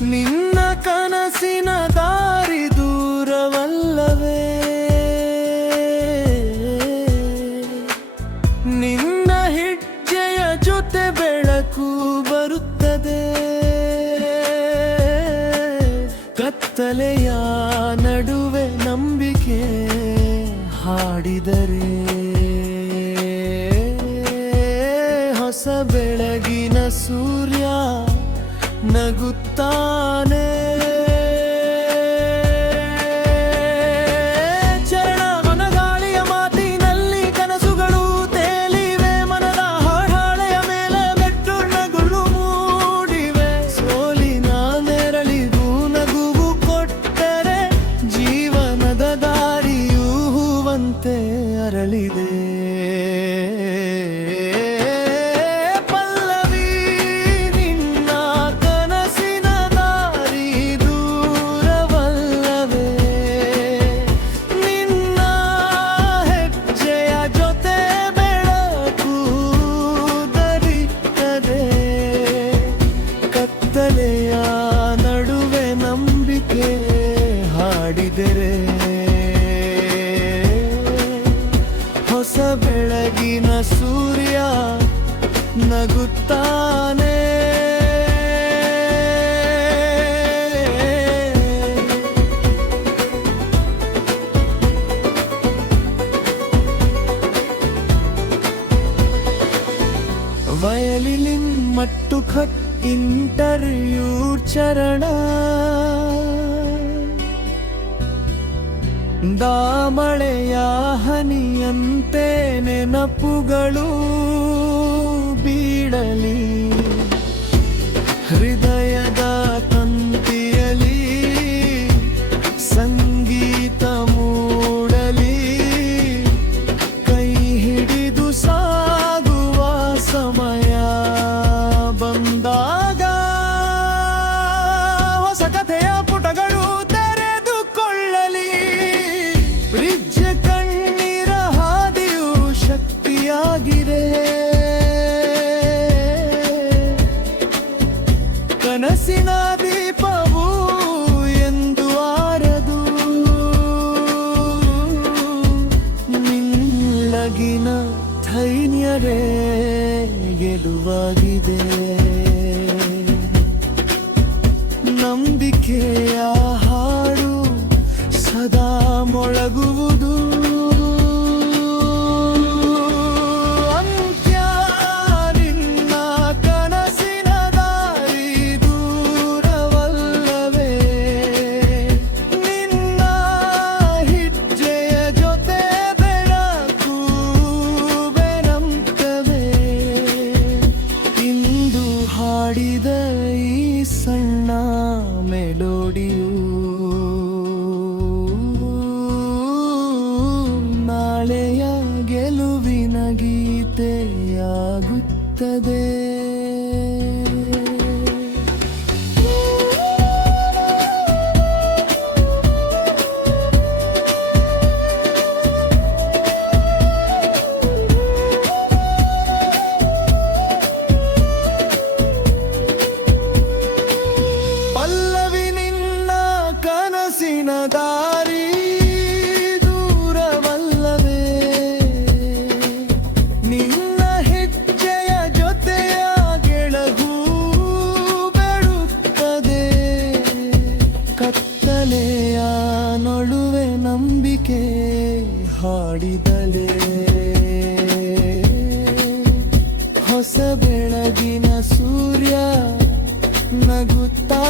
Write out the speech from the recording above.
ನಿನ್ನ ಕನಸಿನ ದಾರಿ ದೂರವಲ್ಲವೇ, ನಿನ್ನ ಹೆಜ್ಜೆಯ ಜೊತೆ ಬೆಳಕು ಬರುತ್ತದೆ. ಕತ್ತಲೆಯ ನಡುವೆ ನಂಬಿಕೆ ಹಾಡಿದರೆ ಹೊಸ ಬೆಳಗಿನ ಸೂರ್ಯ ನಗುತ್ತಾನೆ. ಚರಣ ಮನಗಾಳಿಯ ಮಾತಿನಲ್ಲಿ ಕನಸುಗಳು ತೇಲಿವೆ, ಮನದ ಹಾಳೆಯ ಮೇಲೆ ಮೆಟ್ಟು ನಗುಲು ಮೂಡಿವೆ. ಸೋಲಿನ ನೆರಳಿಗೂ ನಗುವು ಕೊಟ್ಟರೆ ಜೀವನದ ದಾರಿಯೂ ಹೂವಂತೆ ಅರಳಿದೆ. ಕತ್ತಲೆಯ ನಡುವೆ ನಂಬಿಕೆ ಹಾಡಿದರೆ ಹೊಸ ಬೆಳಗಿನ ಸೂರ್ಯ ನಗುತ್ತಾನೆ. വയലിലിൻ മട്ടുഖട്ട് ಇಂಟರ್ವ್ಯೂ ಚರಣ ದಾಮಳೆಯ ಹನಿಯಂತೆ ನೆನಪುಗಳು ಬೀಳಲಿ. ಹೃದಯದ ತಂತಿಯಲಿ ಸಂಗೀತ ಮೂಡಲಿ. ಕೈ ಹಿಡಿದು ಸಾಗುವ ಸಮಯ ಬಂದಾಗ ಹೊಸ ಕಥೆಯ ಪುಟಗಳು ತೆರೆದುಕೊಳ್ಳಲಿ. ಬ್ರಿಡ್ಜ್ ಕಣ್ಣೀರ ಹಾದಿಯು ಶಕ್ತಿಯಾಗಿದೆ. ಕನಸಿನ ದೀಪವು ಎಂದು ಆರದು. ನಿಲ್ಲಗಿನ ಧೈರ್ಯವೇ ಗೆಲುವಾಗಿದೆ. ನಂಬಿಕೆಯ ಹಾಡು ಸದಾ ಮೊಳಗುವುದು. ಅಂತ್ಯ ನಿನ್ನ ಕನಸಿನ ದಾರಿ ದೂರವಲ್ಲವೇ, ನಿನ್ನ ಹೆಜ್ಜೆಯ ಜೊತೆ ಬೆಳಕು ಬೆರಂತವೆ. ಇಂದು ಹಾಡಿದ ಈ ಸಣ್ಣ ಮೆಲೋಡಿಯು ನಾಳೆಯ ಗೆಲುವಿನ ಗೀತೆಯಾಗುತ್ತದೆ. ಕನಸಿನ ದಾರಿ ದೂರವಲ್ಲವೇ, ನಿನ್ನ ಹೆಜ್ಜೆಯ ಜೊತೆಯ ಗೆಳಗು ಬೆಳುತ್ತದೆ. ಕತ್ತಲೆಯ ನಡುವೆ ನಂಬಿಕೆ ಹಾಡಿದಲೆ ಹೊಸ ಬೆಳಗಿನ ಸೂರ್ಯ ನಗುತ್ತಾ